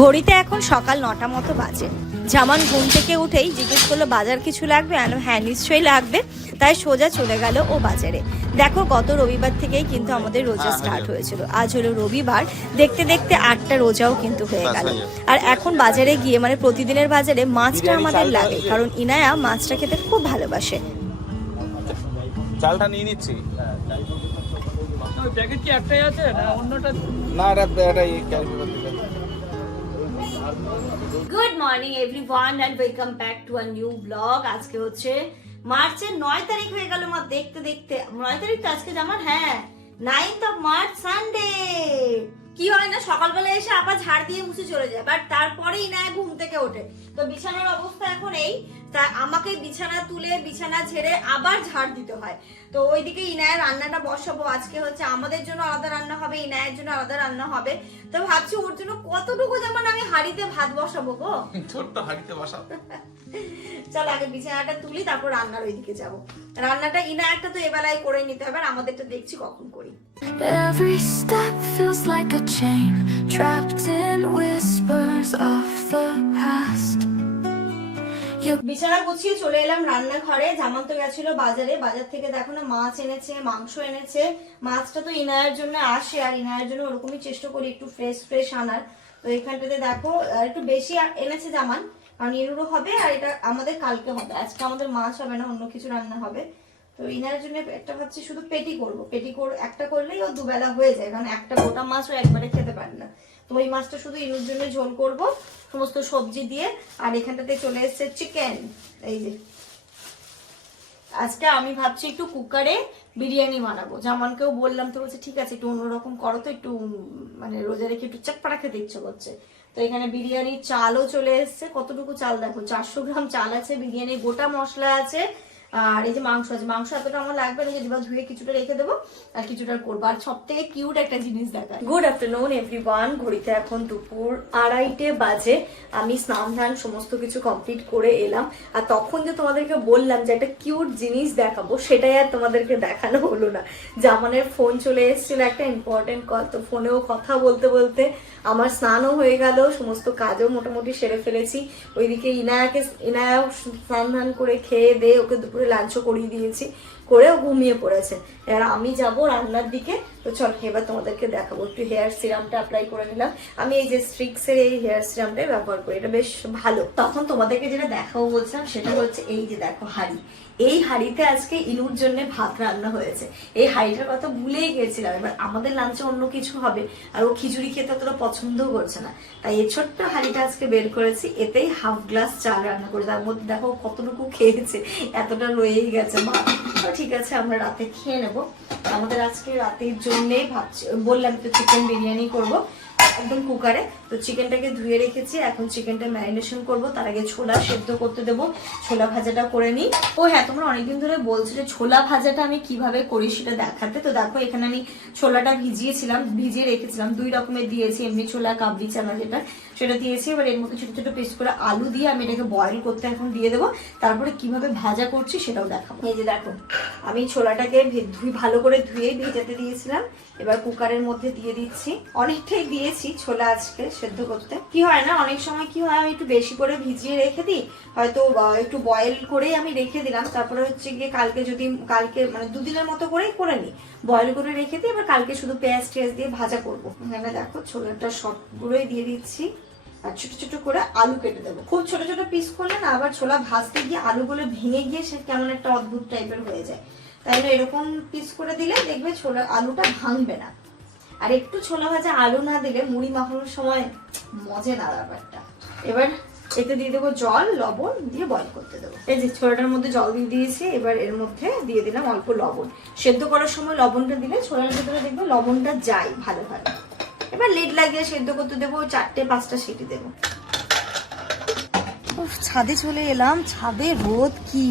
ঘড়িতে এখন সকাল নটা মতো বাজে। জামান ঘুম থেকে উঠেই জিজ্ঞেস করল বাজার কিছু লাগবে? আলো হ্যাঁ নিশ্চয়ই লাগবে। তাই সোজা চলে গেল ও বাজারে। দেখো গত রবিবার থেকেই কিন্তু আমাদের রোজা স্টার্ট হয়েছিল। আজ হলো রবিবার। দেখতে দেখতে আটটা রোজাও কিন্তু হয়ে গেল। আর এখন বাজারে গিয়ে মানে প্রতিদিনের বাজারে মাছটা আমাদের লাগে কারণ ইনায়া মাছটা খেতে খুব ভালোবাসে। চালটা নিয়ে নিচ্ছি। প্যাকেট কি একটাই আছে? না অন্যটা না এটা এটা good morning everyone and welcome back to a new blog আজকে হচ্ছে মার্চের নয় তারিখ হয়ে গেল, মা, দেখতে দেখতে। নয় তারিখ তো আজকে আমার হ্যাঁ নাইন্থ অফ মার্চ সানডে কি হয় না, সকালবেলা এসে আবার ঝাড় দিয়ে মুছে চলে যায় বাট তারপরেই না ঘুম থেকে ওঠে। তো বিছানার অবস্থা এখন এই, তা আমাকে বিছানা তুলে, বিছানা ছেড়ে আবার ঝাড় দিতে হয়। তো ওইদিকে ইনায়ের রান্নাটা বসাবো, আজকে হচ্ছে আমাদের জন্য আলাদা রান্না হবে, ইনায়ের জন্য আলাদা রান্না হবে। তো ভাবছি ওর জন্য কতটুকু যেমন আমি হাঁড়িতে ভাত বসাবো গো। ছোট্ট হাঁড়িতে বসা চল আগে বিছানাটা তুলি তারপর রান্নার ওইদিকে যাব। রান্নাটা ইনা একটা তো এবেলায় করে নিতে হবে আর আমাদেরটা দেখছি কখন করি। Every step feels like a chain, trapped in whispers of the past. বিছানা গুছিয়ে চলে এলাম রান্নাঘরে জামান তো গেছিল বাজারে। বাজার থেকে দেখো না মাছ এনেছে মাংস এনেছে। মাছটা তো ইনায়ের জন্য আসে আর ইনায়ের জন্য ওরকমই চেষ্টা করি একটু ফ্রেশ ফ্রেশ আনার। তো এখানটাতে দেখো একটু বেশি এনেছে জামান কারণ ইনুরও হবে আর এটা আমাদের কালকে হবে। আজকে আমাদের মাছ হবে না, অন্য কিছু রান্না হবে। তো ইনার জন্য একটা ভাবছি শুধু পেটি করব। পেটি কর, একটা করলেই ও দুবেলা হয়ে যায়, কারণ একটা গোটা মাছ ও একবারে খেতে পারে না। তো ওই মাছটা শুধু ইনুর জন্য ঝোল করব, সমস্ত সবজি দিয়ে। আর এখানটাতে চলে এসেছে চিকেন এই যে। আজকে আমি ভাবছি একটু কুকারে বিরিয়ানি বানাবো। জামানকেও বললাম, তো বলছে, ঠিক আছে, একটু অন্যরকম করো তো, একটু মানে রোজা রেখে একটু চাটপাড়া খেতে ইচ্ছে করছে। তো এখানে বিরিয়ানির চালও চলে এসছে। কতটুকু চাল দেখো? চারশো গ্রাম চাল আছে, বিরিয়ানির গোটা মশলা আছে আর এই যে মাংস আছে, মাংস এতটা আমার লাগবে না যদি বা ধুয়ে কিছুটা রেখে দেবো আর কিছুটা করব। আর সব থেকে কিউট একটা জিনিস দেখা গুড আফটারনুন এভরিওয়ান ঘড়িতে এখন দুপুর আড়াইটে বাজে। আমি স্নান ধান সমস্ত কিছু কমপ্লিট করে এলাম। আর তখন যে তোমাদেরকে বললাম যে একটা কিউট জিনিস দেখাবো, সেটাই আর তোমাদেরকে দেখানো হলো না। জামানের ফোন চলে এসেছিল একটা ইম্পর্টেন্ট কল তো ফোনেও কথা বলতে বলতে আমার স্নানও হয়ে গেল, সমস্ত কাজও মোটামুটি সেরে ফেলেছি। ওইদিকে ইনায়াকে, ইনায়াও স্নান ধান করে খেয়ে দিয়ে ওকে দুপুরে লাঞ্চও করিয়ে দিয়েছি। করেও ঘুমিয়ে পড়েছে। এবার আমি যাব রান্নার দিকে। তো চল, এবার তোমাদেরকে দেখাবো। একটু হেয়ার সিরামটা অ্যাপ্লাই করে নিলাম। আমি এই যে স্ট্রিক্সের এই হেয়ার সিরামটাই ব্যবহার করি, এটা বেশ ভালো। তখন তোমাদেরকে যেটা দেখাবো বলছিলাম, সেটা হচ্ছে এই যে দেখো হাড়ি। এই হাড়িতে আজকে ইনুর জন্য ভাত রান্না হয়েছে। এই হাড়িটার কথা ভুলেই গিয়েছিলাম এবার আমাদের লাঞ্চে অন্য কিছু হবে, আর ও খিচুড়ি খেতে অতটা পছন্দও করছে না। তাই এই ছোট্ট হাড়িটা আজকে বের করেছি। এতেই হাফ গ্লাস চাল রান্না করে তার মধ্যে দেখো কতটুকু খেয়েছে, এতটা রয়েই গেছে। মা তো ঠিক আছে, আমরা রাতে খেয়ে নেব। আমাদের আজকে রাতের জন্যেই ভাবছি, বললাম তো চিকেন বিরিয়ানি করব। একদম কুকারে। তো চিকেনটাকে ধুয়ে রেখেছি, এখন চিকেনটা ম্যারিনেশন করব। তার আগে ছোলা সেদ্ধ করতে দেবো। ছোলা ভাজাটা করে নিই। ও হ্যাঁ তোমরা অনেকদিন ধরে বলছো যে ছোলা ভাজাটা আমি কীভাবে করি সেটা দেখাতে। তো দেখো, এখানে আমি ছোলাটা ভিজিয়েছিলাম, ভিজিয়ে রেখেছিলাম। দুই রকমের দিয়েছি, এমনি ছোলা, কাবলি চানা যেটা, সেটা দিয়েছি। এবার এর মধ্যে ছোট ছোট পিস করে আলু দিয়ে আমি এটাকে বয়েল করতে এখন দিয়ে দেবো। তারপরে কীভাবে ভাজা করছি সেটাও দেখাবো। এই যে দেখো, আমি ছোলাটাকে ধুই ভালো করে ধুয়ে ভেজাতে দিয়েছিলাম। এবার কুকারের মধ্যে দিয়ে দিচ্ছি। অনেকটাই দিয়েছি ছোলা আজকে সেদ্ধ করতে। কি হয় না, অনেক সময় কি হয়, আমি একটু বেশি করে ভিজিয়ে রেখে দিই, হয়তো একটু বয়েল করেই আমি রেখে দিলাম। তারপরে হচ্ছে গিয়ে কালকে যদি, কালকে মানে দুদিনের মতো করেই করে নিই। বয়েল করে রেখে দিই, এবার কালকে শুধু পেঁয়াজ টেয়াজ দিয়ে ভাজা করব। এখানে দেখো ছোলাটা সবগুলোই দিয়ে দিচ্ছি। আর ছোট ছোট করে আলু কেটে দেবো। খুব ছোট ছোট পিস করলে না, আবার ছোলা ভাজতে গিয়ে আলুগুলো ভেঙে গিয়ে সে কেমন একটা অদ্ভুত টাইপের হয়ে যায়। তাই এরকম পিস করে দিলে দেখবে ছোলা, আলুটা ভাঙবে না। আর একটু ছোলা ভাজা আলু না দিলে মুড়ি মাখানোর সময় মজে না ব্যাপারটা। এবার এতে দিয়ে দেবো জল, লবণ দিয়ে বয়ল করতে দেবো। এই যে ছোলাটার মধ্যে জল দিয়ে দিয়েছি, এবার এর মধ্যে দিয়ে দিলাম অল্প লবণ। সেদ্ধ করার সময় লবণটা দিলে ছোলার ভিতরে দেখবে লবণটা যায় ভালোভাবে। এবার লিড লাগিয়ে সেদ্ধ করতে দেবো, চারটে, পাঁচটা সিটি দেবো। ছাদে চলে এলাম। ছাদে রোদ কি?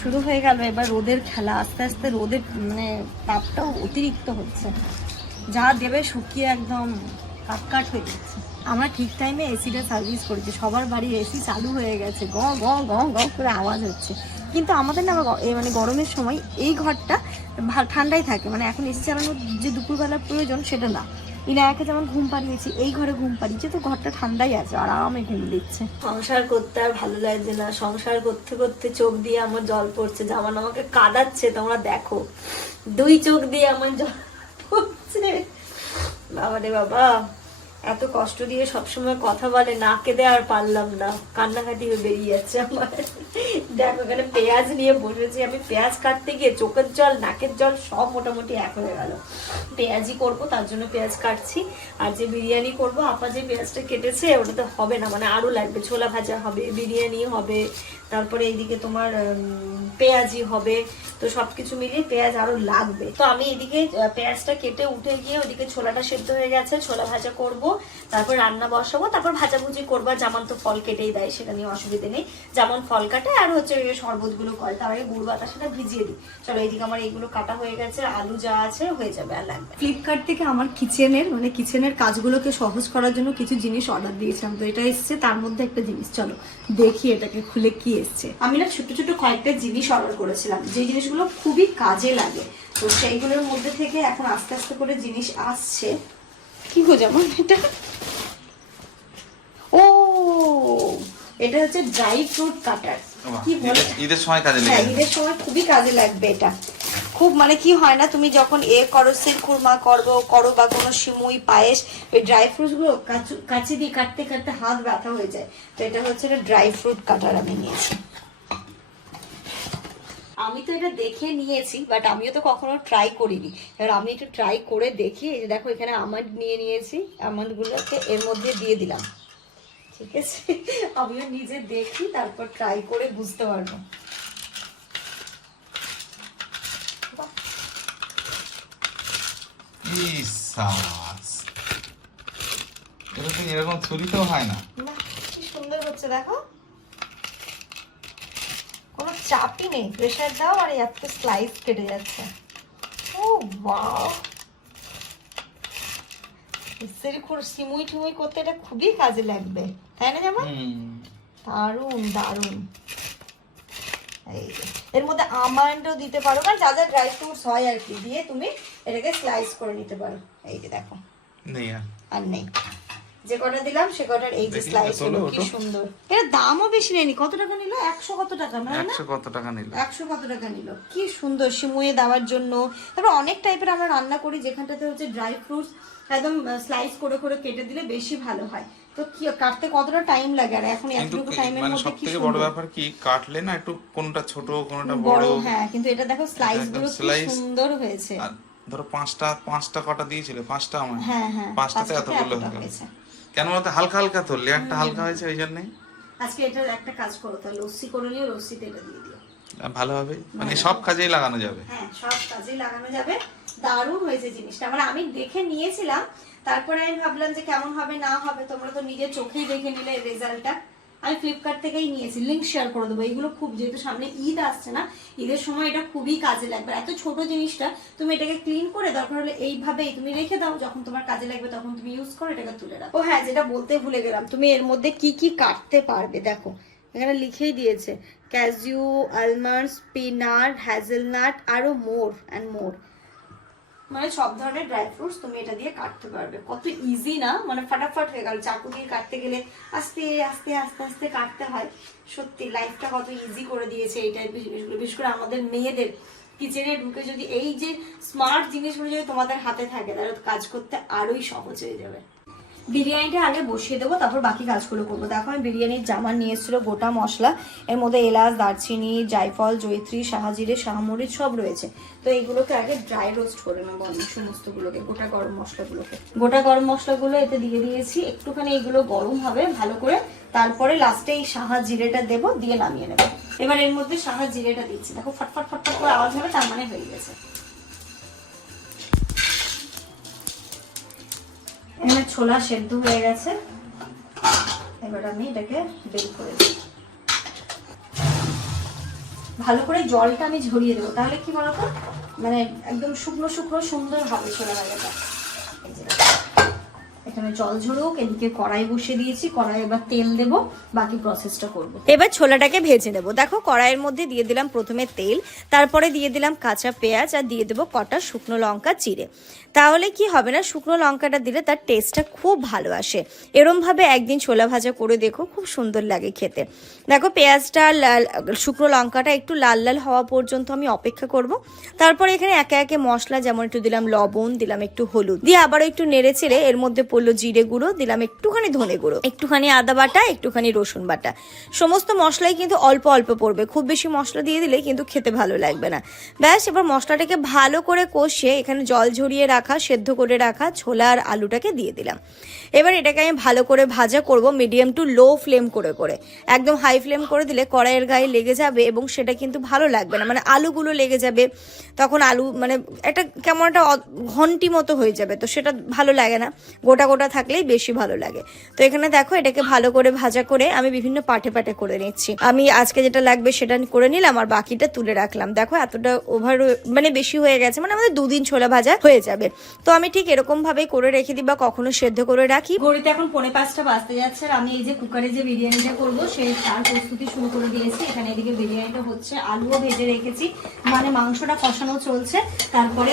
শুরু হয়ে গেল এবার রোদের খেলা। আস্তে আস্তে রোদের মানে তাপটাও অতিরিক্ত হচ্ছে। যা দেবে শুকিয়ে একদম কাটকাট হয়ে যাচ্ছে। আমরা ঠিক টাইমে এসিটা সার্ভিস করেছি। সবার বাড়ির এসি চালু হয়ে গেছে। গ গ গ গ করে আওয়াজ হচ্ছে। কিন্তু আমাদের না মানে গরমের সময় এই ঘরটা ঠান্ডাই থাকে। মানে এখন এসি চালানোর যে দুপুরবেলা প্রয়োজন সেটা না। ইনায়াকে যেমন ঘুম পাড়িয়েছি, এই ঘরে ঘুম পাড়িয়েছি, তো ঘরটা ঠান্ডাই আছে। আরামে ঘুম দিচ্ছে। সংসার করতে আর ভালো লাগছে না। সংসার করতে করতে চোখ দিয়ে আমার জল পড়ছে। জামান আমাকে কাদাচ্ছে। তোমরা দেখো। দুই চোখ দিয়ে আমার জল পড়ছে বাবা রে বাবা, এত কষ্ট দিয়ে সবসময় কথা বলে না কেঁদে আর পারলাম না। কান্নাকাটি হয়ে বেরিয়ে যাচ্ছে আমার। দেখো, এখানে পেঁয়াজ নিয়ে বসেছি। আমি পেঁয়াজ কাটতে গিয়ে চোখের জল, নাকের জল সব মোটামুটি এক হয়ে গেল। পেঁয়াজি করব, তার জন্য পেঁয়াজ কাটছি। আর যে বিরিয়ানি করব, আপা যে পেঁয়াজটা কেটেছে ওটা তো হবে না মানে আরও লাগবে, ছোলা ভাজা হবে, বিরিয়ানি হবে তারপরে এইদিকে তোমার পেঁয়াজি হবে, তো সবকিছু মিলিয়ে পেঁয়াজ আরও লাগবে। তো আমি এদিকে পেঁয়াজটা কেটে উঠে গিয়ে ওদিকে ছোলাটা সেদ্ধ হয়ে গেছে, ছোলা ভাজা করব, তারপর রান্না বসাবো, তারপর ভাজাভুজি করব যেমন তো ফল কেটেই দেয়, সেটা নিয়ে অসুবিধা নেই। যেমন ফল কাটে, আর হচ্ছে ওই শরবতগুলো করে, তার আগে গুড় বাতাসাটা ভিজিয়ে দিই। চলো এইদিকে আমার এইগুলো কাটা হয়ে গেছে, আলু যা আছে হয়ে যাবে আর লাগবে। ফ্লিপকার্ট থেকে আমার কিচেনের মানে কিচেনের কাজগুলোকে সহজ করার জন্য কিছু জিনিস অর্ডার দিয়েছিলাম, তো এটা এসছে, তার মধ্যে একটা জিনিস, চলো দেখি এটাকে খুলে কি এসছে। আমি না ছোট ছোট কয়েকটা জিনিস অর্ডার করেছিলাম। যে জিনিসগুলো খুবই কাজে লাগে। তো সেইগুলোর মধ্যে থেকে এখন আস্তে আস্তে করে জিনিস আসছে। কি গো যেমন এটা? ও এটা হচ্ছে ড্রাই ফ্রুট কাটার কি বলে? ঈদের- সময় কাজে হ্যাঁ ঈদের সময় খুবই কাজে লাগবে এটা। খুব মানে কি হয় না, তুমি যখন এ করো সির কুরমা করব, করো বা কোনো সিমুই, পায়েস, ওই ড্রাই ফ্রুটসগুলো কাচু- কাচি দিয়ে কাটতে কাটতে হাত ব্যথা হয়ে যায়। তো এটা হচ্ছে একটা ড্রাই ফ্রুট কাটার আমি নিয়েছি। আমি তো এটা দেখে নিয়েছি বাট আমিও তো কখনো ট্রাই করিনি। এবার আমি একটু ট্রাই করে দেখি, এই যে দেখো এখানে আমন্ড নিয়ে নিয়েছি, আমন্ডগুলোকে এর মধ্যে দিয়ে দিলাম। ঠিক আছে? আমিও নিজে দেখি, তারপর ট্রাই করে বুঝতে পারব। ইসাস এরকম ছুরিতেও হয় না। কি সুন্দর হচ্ছে দেখো। কোনো চাপই নেই প্রেশার দাও আর এত স্লাইস কেটে যাচ্ছে। ও ওয়াও সিমুই টুমুই করতে এটা খুবই কাজে লাগবে তাই না যেমন হুম। দারুণ দারুণ এই এর মধ্যে আমন্ডও দিতে পারো বা যা যা ড্রাই ফ্রুটস হয় আর কি দিয়ে তুমি এটাকে স্লাইস করে নিতে পারো। এই যে দেখো। আর। নেই। যে কটা দিলাম সে কটার এই যে স্লাইস হলো কি সুন্দর। এর দামও বেশি নেয়নি। কত টাকা নিল? একশো কত টাকা না? একশো কত টাকা নিল। একশো কত টাকা নিল। কি সুন্দর সিমুয়ে দেওয়ার জন্য। তারপর অনেক টাইপের আমরা রান্না করি যেখানটাতে হচ্ছে ড্রাই ফ্রুটস একদম স্লাইস করে করে কেটে দিলে বেশি ভালো হয়। তো কি কাটতে কতটা টাইম লাগে? আর এখন এতটুকু টাইমের মানে মধ্যে কি থেকে বড় ব্যাপার কি কাটলে না একটু কোনটা ছোট কোনটা বড় বড়? হ্যাঁ কিন্তু এটা দেখো স্লাইসগুলো সুন্দর হয়েছে। ধরো পাঁচটা পাঁচটা কটা দিয়েছিল পাঁচটা আমার। হ্যাঁ হ্যাঁ পাঁচটাতে পাঁচটাতে এতগুলো এতটা হয়ে গেল। হয়েছে। কেন বলতো হালকা হালকা তো লেয়ারটা হালকা হয়েছে ওই জন্যই। আজকে এটা একটা কাজ করো তাহলে লস্যি করে নিও লস্যিতে এটা দিয়ে দিও। ভালো হবে মানে সব কাজেই লাগানো যাবে? হ্যাঁ সব কাজেই লাগানো যাবে। দারুণ হয়েছে জিনিসটা। মানে আমি দেখে নিয়েছিলাম তারপরে আমি ভাবলাম যে কেমন হবে, না হবে, তোমরা তো নিজের চোখেই দেখে নিলে রেজাল্টটা আমি ফ্লিপকার্ট থেকেই নিয়েছি লিঙ্ক শেয়ার করে দেবো। এগুলো খুব, যেহেতু সামনে ঈদ আসছে না, ঈদের সময় এটা খুবই কাজে লাগবে। এত ছোট জিনিসটা, তুমি এটাকে ক্লিন করে দরকার হলে এইভাবেই তুমি রেখে দাও, যখন তোমার কাজে লাগবে তখন তুমি ইউজ করো এটাকে তুলে রাখো। ও হ্যাঁ যেটা বলতে ভুলে গেলাম, তুমি এর মধ্যে কি কি কাটতে পারবে দেখো। এখানে লিখেই দিয়েছে ক্যাজিউ আলমন্ডস পিনাট হ্যাজেলনাট আরও মোর অ্যান্ড মোর মানে সব ধরনের ড্রাই ফ্রুটস তুমি এটা দিয়ে কাটতে পারবে। কত ইজি না? মানে ফাটাফাট হয়ে গেল। চাকু দিয়ে কাটতে গেলে আস্তে আস্তে আস্তে আস্তে কাটতে হয়। সত্যি লাইফটা কত ইজি করে দিয়েছে এই টাইপের বিশেষ করে আমাদের মেয়েদের। কিচেনে ঢুকে যদি এই যে স্মার্ট জিনিসগুলো যদি তোমাদের হাতে থাকে, তাহলে কাজ করতে আরোই সহজ হয়ে যাবে। বিরিয়ানিটা আগে বসিয়ে দেবো, তারপর বাকি কাজগুলো করব। দেখো, আমি বিরিয়ানির জামান নিয়ে এসেছিল গোটা মশলা। এর মধ্যে এলাচ, দারচিনি, জায়ফল জৈত্রী শাহাজিরে শাহমরিচ সব রয়েছে। তো এইগুলোকে আগে ড্রাই রোস্ট করে নেব আমি সমস্তগুলোকে, গোটা গরম মশলাগুলোকে। গোটা গরম মশলাগুলো এতে দিয়ে দিয়েছি। একটুখানি এগুলো গরম হবে, ভালো করে। তারপরে লাস্টে এই সাহা জিরেটা দেবো, দিয়ে নামিয়ে নেব। এবার এর মধ্যে সাহা জিরেটা দিচ্ছি। দেখো, ফটফট ফটফট করে আওয়াজ হবে, তার মানে হয়ে গেছে। এখানে ছোলা সেদ্ধ হয়ে গেছে। এবার আমি এটাকে বের করে দিই ভালো করে জলটা আমি ঝরিয়ে দেবো। তাহলে কি বলতো? মানে একদম শুকনো শুকনো সুন্দর হবে ছোলা ভাজাটা। এখানে জল ঝরুক, এদিকে কড়াই বসিয়ে দিয়েছি কড়াই এবার তেল দেব, বাকি প্রসেসটা করব। এবার ছোলাটাকে ভেজে নেব। দেখো, কড়াইয়ের মধ্যে দিয়ে দিলাম প্রথমে তেল, তারপরে দিয়ে দিলাম কাঁচা পেঁয়াজ, আর দিয়ে দেবো কটা শুকনো লঙ্কা চিড়ে। তাহলে কি হবে না, শুকনো লঙ্কাটা দিলে তার টেস্টটা খুব ভালো আসে। এরমভাবে একদিন ছোলা ভাজা করে দেখো, খুব সুন্দর লাগে খেতে। দেখো, পেঁয়াজটা লাল শুকনো লঙ্কাটা একটু লাল লাল হওয়া পর্যন্ত আমি অপেক্ষা করব। তারপরে এখানে একে একে মশলা, যেমন একটু দিলাম লবণ, দিলাম একটু হলুদ। দিয়ে আবার একটু নেড়ে চেড়ে এর মধ্যে পড়ল জিরে গুঁড়ো, দিলাম একটুখানি ধনে গুঁড়ো। একটুখানি আদা বাটা, একটুখানি রসুন বাটা। সমস্ত মশলাই কিন্তু অল্প অল্প পড়বে। খুব বেশি মশলা দিয়ে দিলে কিন্তু খেতে ভালো লাগবে না। ব্যাস, এবার মশলাটাকে ভালো করে কষিয়ে এখানে জল ঝরিয়ে রাখা, সেদ্ধ করে রাখা ছোলা আর আলুটাকে দিয়ে দিলাম। এবার এটাকে আমি ভালো করে ভাজা করব মিডিয়াম টু লো ফ্লেম করে করে। একদম হাই ফ্লেম করে দিলে কড়াইয়ের গায়ে লেগে যাবে এবং সেটা কিন্তু ভালো লাগবে না। মানে আলুগুলো লেগে যাবে, তখন আলু মানে একটা কেমন একটা ঘন্টি মতো হয়ে যাবে, তো সেটা ভালো লাগে না। গোটা গোটা থাকলেই বেশি ভালো লাগে। তো এখানে দেখো এটাকে ভালো করে ভাজা করে আমি বিভিন্ন পাটে পাটে করে নিচ্ছি। আমি আজকে যেটা লাগবে সেটা করে নিলাম আর বাকিটা তুলে রাখলাম। দেখো এতটা ওভার মানে বেশি হয়ে গেছে মানে আমাদের দুদিন ছোলা ভাজা হয়ে যাবে। তো আমি ঠিক এরকম ভাবে করে রেখে দিই বা কখনো সেদ্ধ করে রাখি। ঘড়িতে এখন পৌনে পাঁচটা বাজতে যাচ্ছে আর আমি এই যে কুকারে যে বিরিয়ানিটা করব সেই তার প্রস্তুতি শুরু করে দিয়েছি। এখানে এদিকে বিরিয়ানিটা হচ্ছে আলুও ভেজে রেখেছি। মানে মাংসটা কষানো চলছে। তারপরে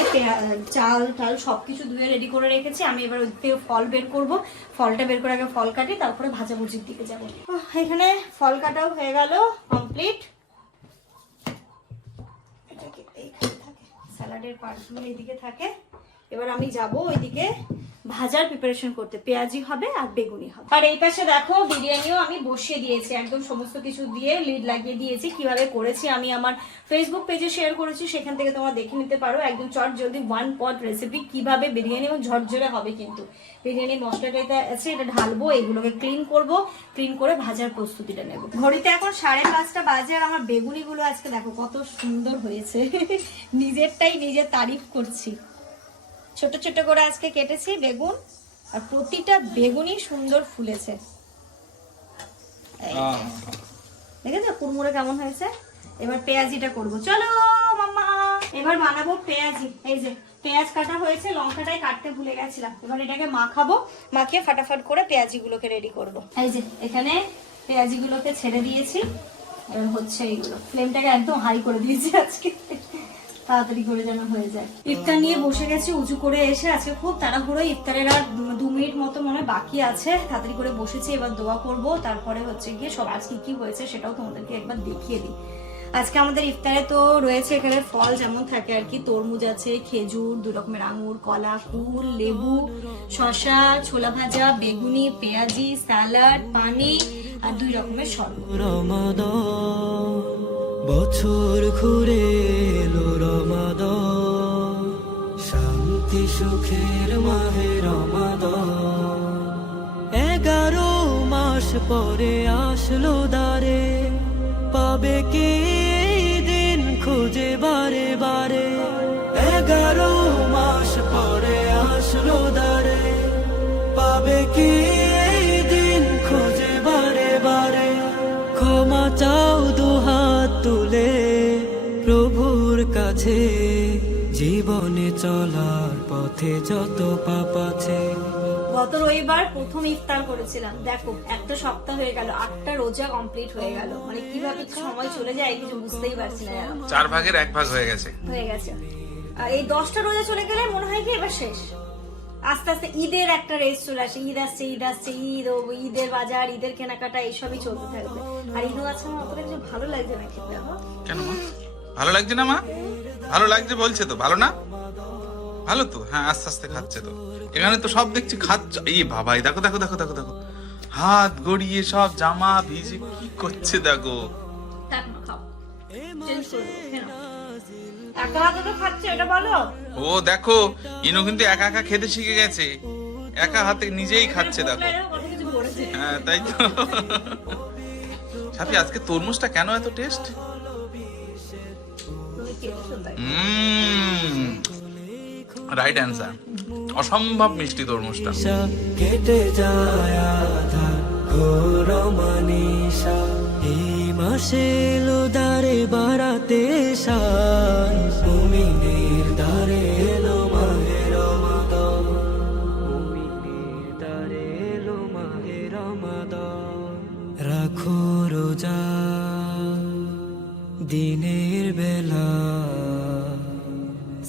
চাল, টাল সবকিছু ধুয়ে রেডি করে রেখেছি। আমি এবার ওই থেকে ফল বের করব। ফলটা বের করে আগে ফল কাটি, তারপরে ভাজাভুজির দিকে যাব। এখানে ফল কাটাও হয়ে গেল কমপ্লিট স্যালাডের পার্টগুলো এইদিকে থাকে। এবার আমি যাব ওইদিকে ভাজার প্রিপারেশন করতে পেঁয়াজি হবে আর বেগুনি হবে। আর এই পাশে দেখো বিরিয়ানিও আমি বসিয়ে দিয়েছি, একদম সমস্ত কিছু দিয়ে লিড লাগিয়ে দিয়েছি, কীভাবে করেছি আমি আমার ফেসবুক পেজে শেয়ার করেছি, সেখান থেকে তোমরা দেখে নিতে পারো। একদম চট জলদি ওয়ান পট রেসিপি কীভাবে বিরিয়ানি এবং ঝরঝরে হবে কিন্তু। বিরিয়ানির মশলাটা আছে এটা ঢালবো, এগুলোকে ক্লিন করব ক্লিন করে ভাজার প্রস্তুতিটা নেব। ঘড়িতে এখন সাড়ে পাঁচটা বাজে আর আমার বেগুনিগুলো আজকে দেখো কত সুন্দর হয়েছে। নিজেরটাই নিজে তারিফ করছি। ছোট ছোট করে আজকে কেটেছি বেগুন আর প্রতিটা বেগুনই সুন্দর ফুলেছে। দেখেছ কুড়মুড়ে কেমন হয়েছে? এবার পেঁয়াজিটা করব। চলো মাম্মা। এবার বানাবো পেঁয়াজি। এই যে পেঁয়াজ কাটা হয়েছে লঙ্কাটাই কাটতে ভুলে গেছিলাম। এবার এটাকে মাখাবো মাখিয়ে ফাটাফাট করে পেঁয়াজিগুলোকে রেডি করব। এই যে এখানে পেঁয়াজিগুলোকে ছেড়ে দিয়েছি। এবার হচ্ছে এইগুলো। ফ্লেমটাকে একদম হাই করে দিয়েছি আজকে। তাড়াতাড়ি করে যেন হয়ে যায়। ইফতার নিয়ে বসে গেছি, উঁচু করে এসে আজকে খুব তাড়াহুড়ো। ইফতারের আর দু মিনিট মতো মনে বাকি আছে। তাড়াতাড়ি করে বসেছি, এবার দোয়া করব। তারপরে হচ্ছে গিয়ে সব আজকে কি হয়েছে সেটাও তোমাদেরকে একবার দেখিয়ে দিই। আজকে আমাদের ইফতারে তো রয়েছে এখানে ফল যেমন থাকে আর কি, তরমুজ আছে, খেজুর, দু রকমের আঙুর, কলা কুল লেবু, শসা, ছোলা ভাজা, বেগুনি, পেঁয়াজি, স্যালাড, পানি আর দুই রকমের শরবত। বছর ঘুরে এলো রমাদান। শান্তি সুখের মাহে রমাদ এগারো মাস পরে আসলো দারে পাবে কে দিন খুঁজে বারে বারে? এগারো মাস পরে আসলো দারে পাবে কি কাছে জীবনে চলার পথে যত পাপ আছে। গত রবিবার প্রথম ইফতার করেছিলাম। দেখো একটা সপ্তাহ হয়ে গেল আটটা রোজা কমপ্লিট হয়ে গেল। মানে কীভাবে সময় চলে যায় কিছু বুঝতেই পারছি না চার ভাগের এক ভাগ হয়ে গেছে। হয়ে গেছে। আর এই দশটা রোজা চলে গেলে মনে হয় কি এবার শেষ? আস্তে আস্তে ঈদের একটা রেস চলে আসে। ঈদ আসছে ঈদ আসছে ঈদ ও ঈদের বাজার ঈদের কেনাকাটা এইসবই চলতে থাকবে। আর ঈদও আছে আমার অতটা কিছু ভালো লাগছে না খেতে কেন ভালো লাগছে না, মা? ভালো লাগছে বলছে তো, ভালো না? ভালো তো হ্যাঁ আস্তে আস্তে খাচ্ছে তো। এখানে তো সব দেখছি, খাচ্ছে, এই বাবা এই দেখো দেখো দেখো দেখো দেখো। হাত গড়িয়ে সব জামা ভিজে কি করছে, দেখো। ও, দেখো, ইনু কিন্তু একা একা খেতে শিখে গেছে। একা হাতে নিজেই খাচ্ছে, দেখো। হ্যাঁ তাই তো। সাথী, আজকে তরমুজটা কেন এত টেস্ট? রাইট অ্যান্সার অসম্ভব মিষ্টি তরমুজটা। কেটে যায় আধার ঘোর মানিসা। এই মাসে এলো দারে বাড়াতে সার মুমিনের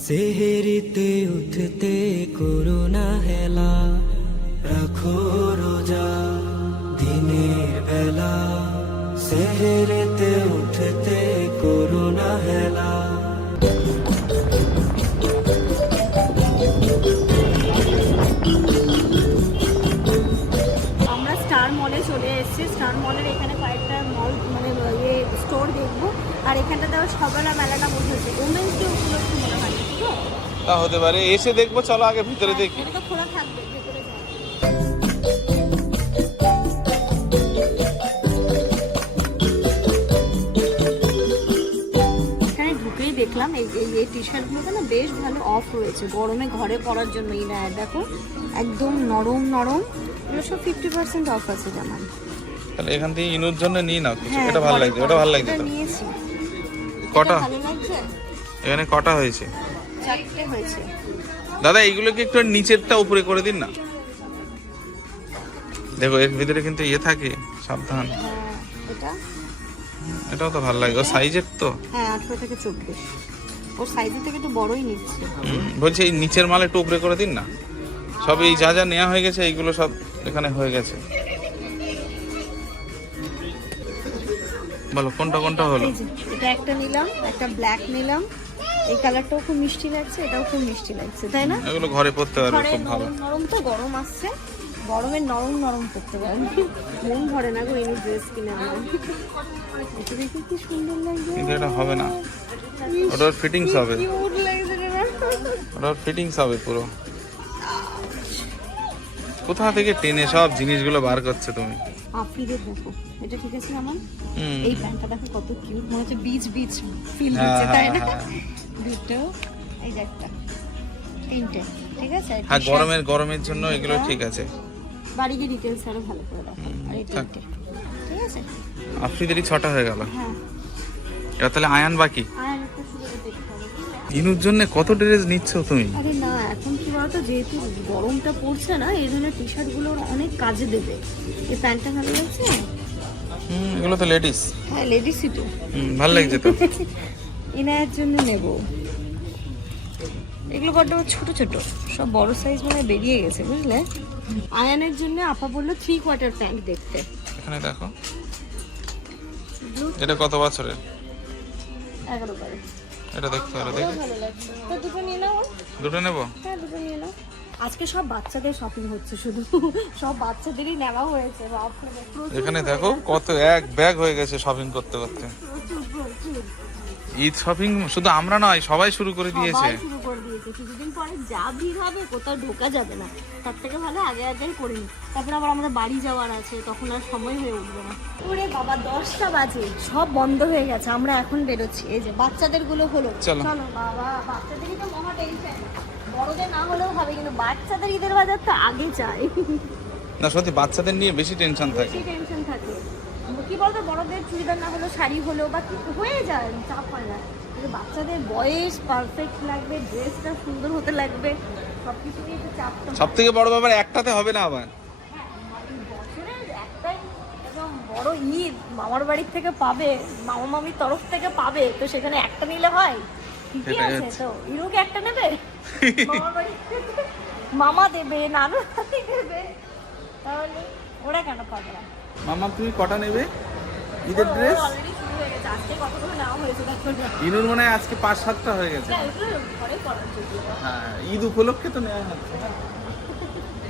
সেহেরিতে উঠতে হতে পারে। এসে দেখব চলো আগে ভিতরে দেখি। এটা দেখলাম এই এই- টি শার্টগুলোতে না বেশ ভালো অফ রয়েছে। গরমে ঘরে পরার জন্য না দেখো একদম নরম নরম। সব ফিফটি পার্সেন্ট অফ আছে জামাই তাহলে এখান থেকে ইনুর জন্য নিয়ে নাও কিছু। হ্যাঁ, এটা ভালো লাগছে ওটা ভালো লাগছে এটা কটা? এটা এখানে কটা হয়েছে? চারটে হয়েছে। দাদা এইগুলোকে একটু নিচেরটা উপরে করে দিন না। দেখো এর ভিতরে কিন্তু ইয়ে থাকে সাবধান। হ্যাঁ এটা। এটাও তো ভালো লাগে। ও সাইজের তো? হ্যাঁ আঠেরো থেকে চব্বিশ। ওর সাইজের থেকে একটু বড়ই নিচ্ছে। বলছি এই নিচের মাল একটু উপরে করে দিন না। সব এই যা যা নেওয়া হয়ে গেছে এইগুলো সব এখানে হয়ে গেছে। বলো কোনটা কোনটা হলো? এটা একটা নিলাম একটা ব্ল্যাক নিলাম। এই কালারটাও খুব মিষ্টি লাগছে এটাও খুব মিষ্টি লাগছে তাই না? এগুলো ঘরে পড়তে পারবে খুব ভালো। নরম তো গরম আসছে। গরমে নরম নরম করতে পারবে। মন ভরে না গো এই ড্রেস কিনে আনবে এটা দেখে কি সুন্দর লাগছে। কিন্তু এটা হবে না। ওটার ফিটিংস হবে। ওটার ফিটিংস হবে পুরো। কোথা থেকে টেনে সব জিনিসগুলো বার করছে তুমি? আপিদের দেখো। এটা ঠিক আছে আমার এই প্যান্টটা দেখো কত কিউট মনে হচ্ছে বিচ বিচ ফিল হচ্ছে তাই না? দুটো। এই যে একটা। তিনটে। ঠিক আছে? আর হ্যাঁ গরমের গরমের জন্য এগুলো ঠিক আছে। বাড়ি গিয়ে ডিটেলস আরও ভালো করে দেখো। আর এই তিনটে। ঠিক আছে? আফ্রিদেরই ছটা হয়ে গেল। হ্যাঁ। এবার তাহলে আয়ান বাকি? ইনুর জন্য কত ড্রেস নিচ্ছ তুমি? আরে না এখন কি বলতো যেহেতু গরমটা পড়ছে না এই ধরনের টি শার্টগুলো ওরা অনেক কাজে দেবে। এই প্যান্টটা ভালো লাগছে? হুম এগুলো তো লেডিস হ্যাঁ লেডিসই তো। হুম ভালো লাগছে তো। ইনায়ের জন্য নেব। এগুলো বড্ড ছোট ছোট সব বড় সাইজ মানে বেরিয়ে গেছে বুঝলে? আয়ানের জন্য আপা বলল থ্রি কোয়ার্টার প্যান্ট দেখতে। এখানে দেখো। এটা কত বছরের? এগারো এটা দেখতে ওটাও দেখি। ভালো লাগছে। তো দুটো নিয়ে নাও। দুটো নেব? হ্যাঁ দুটো নিয়ে নাও। আজকে সব বাচ্চাদের শপিং হচ্ছে শুধু। সব বাচ্চাদেরই নেওয়া হয়েছে এখানে দেখো কত এক ব্যাগ হয়ে গেছে শপিং করতে করতে। ঈদ শপিং শুধু আমরা নয় সবাই শুরু করে দিয়েছে। শুরু করে দিয়েছে। কিছুদিন পরে যা ভিড় হবে কোথাও ঢোকা যাবে না। তার থেকে ভালো আগে আগে করে নি। তারপরে আবার আমাদের বাড়ি যাওয়ার আছে তখন আর সময় হয়ে উঠবে না। ওরে বাবা দশটা বাজে। সব বন্ধ হয়ে গেছে আমরা এখন বেরোচ্ছি। এই যে বাচ্চাদেরগুলো হলো। চলো। চলো বাবা বাচ্চাদেরই তো মহা টেনশন বড়দের না হলেও হবে কিন্তু বাচ্চাদের ঈদের বাজার তো আগে চাই না সত্যি বাচ্চাদের নিয়ে বেশি টেনশন থাকে। বেশি টেনশন থাকে। কি বলতো বড়দের চুড়িদার না হলেও শাড়ি হলেও বা হয়ে যায় চাপ হয় না কিন্তু বাচ্চাদের বয়স পারফেক্ট লাগবে ড্রেসটা সুন্দর হতে লাগবে সব কিছু নিয়ে একটু চাপ সব থেকে বড় ব্যাপার একটাতে হবে না আবার। একদম বড় ঈদ মামার বাড়ির থেকে পাবে মামা মামির তরফ থেকে পাবে তো সেখানে একটা নিলে হয়? ঠিকই আছে তো। ইরুকে একটা নেবে? মামা দেবে নানু দেবে। তাহলে ওরা কেন পাবে না? মামা তুমি কটা নেবে? ঈদের ড্রেস ইনুর মনে হয় আজকে পাঁচ সাতটা হয়ে গেছে। হ্যাঁ ঈদ উপলক্ষে তো নেওয়া হচ্ছে।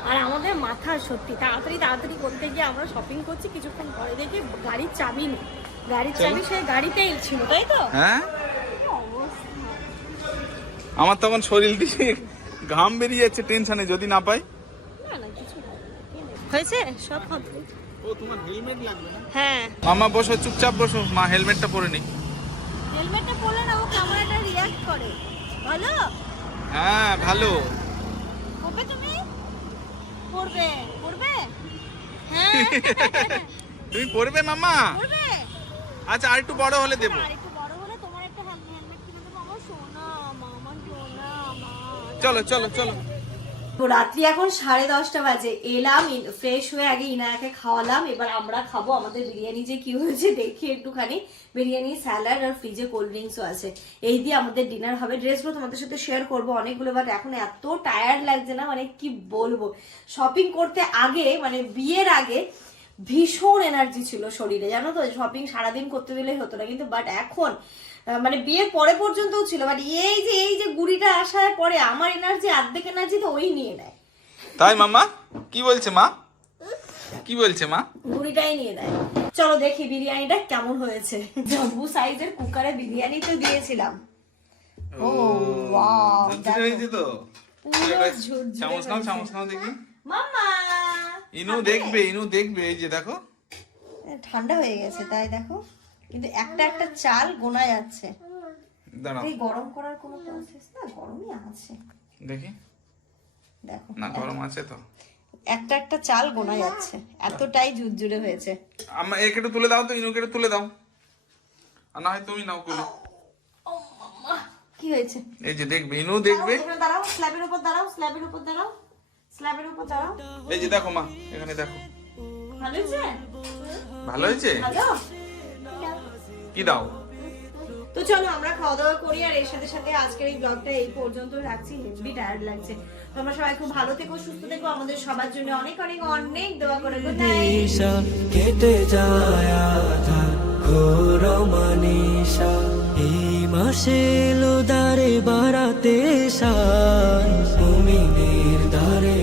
আর আমাদের মাথা সত্যি তাড়াতাড়ি তাড়াতাড়ি করতে গিয়ে আমরা শপিং করছি কিছুক্ষণ পরে দেখি গাড়ির চাবি নেই। গাড়ির চাবি সে গাড়িতেই ছিল তাই তো? হ্যাঁ? আমার তখন শরীর দিয়ে ঘাম বেরিয়ে যাচ্ছে টেনশনে যদি না পাই। না না কিছু হবে না। কি নেই? হয়েছে? সব ও তোমার হেলমেট লাগবে না? হ্যাঁ। মামা বসো চুপচাপ বসো। মা হেলমেটটা পরে নি। হেলমেটটা পরলে না ও ক্যামেরাটা রিয়াক্ট করে। ভালো? হ্যাঁ ভালো। তুমি? হ্যাঁ। তুমি পরবে মামা? আচ্ছা আর একটু বড় হলে দেবো আর একটু বড় হলে তোমার একটা হেলমেট কিনে দেবো আমার সোনা মা আমার সোনা মা চলো চলো চলো। রাত্রি এখন সাড়ে দশটা বাজে। এলাম ফ্রেশ হয়ে আগে ইনায়াকে খাওয়ালাম। এবার আমরা খাব আমাদের বিরিয়ানি যে কি হয়েছে দেখি একটুখানি। বিরিয়ানি, স্যালাড আর ফ্রিজে কোল্ড ড্রিঙ্কসও আছে। এই দিয়ে আমাদের ডিনার হবে। ড্রেসগুলো তোমাদের সাথে শেয়ার করব অনেকগুলো বাট এখন এত টায়ার্ড লাগছে না মানে কি বলব? শপিং করতে আগে মানে বিয়ের আগে ভীষণ এনার্জি ছিল শরীরে। জানো তো শপিং সারাদিন করতে দিলেই হতো না কিন্তু বাট এখন মানে বিয়ের পরে পর্যন্তও ছিল মানে এই যে এই যে গুড়িটা আসার পরে আমার এনার্জি অর্ধেক এনার্জি তো ওই নিয়ে নেয়। তাই মামা কি বলছে মা? কি বলছে মা? গুড়িটাই নিয়ে নেয়। চলো দেখি বিরিয়ানিটা কেমন হয়েছে। জম্বু সাইজের কুকারে বিরিয়ানি তো দিয়েছিলাম। ও ওয়াও তো। চামচ নাও। চামচ নাও দেখি। মাম্মা! ইনু দেখবে ইনু দেখবে এই যে দেখো। ঠান্ডা হয়ে গেছে তাই দেখো। কিন্তু একটা একটা চাল গোনা যাচ্ছে। এই গরম করার কোনো প্রসেস না গরমই আছে। দেখি। দেখো। না গরম আছে তো। একটা একটা চাল গোনা যাচ্ছে। এতটাই ঝুরঝুরে হয়েছে। আমার একে একটু তুলে দাও তো ইনুকে একটু তুলে দাও। আর না হয় তুমি নাও কুলে কি হয়েছে? এই যে দেখবে ইনু দেখবে। দাঁড়াও স্ল্যাবের উপর দাঁড়াও স্ল্যাবের উপর দাঁড়াও স্ল্যাবের উপর দাঁড়াও। এই যে দেখো মা এখানে দেখো। ভালো হয়েছে? ভালো হয়েছে? ভালো? কি দাও? তো চলো আমরা খাওয়া দাওয়া করি আর এর সাথে সাথে আজকের এই ব্লগটা এই পর্যন্ত রাখছি। হেভি টায়ার্ড লাগছে। তোমরা সবাই খুব ভালো থেকো সুস্থ থেকো। আমাদের সবার জন্য অনেক অনেক অনেক দোয়া করে। গো নাইট কেটে যায় আধার। ঘোর এই মাসে দারে বারাতে শান ভূমির দারে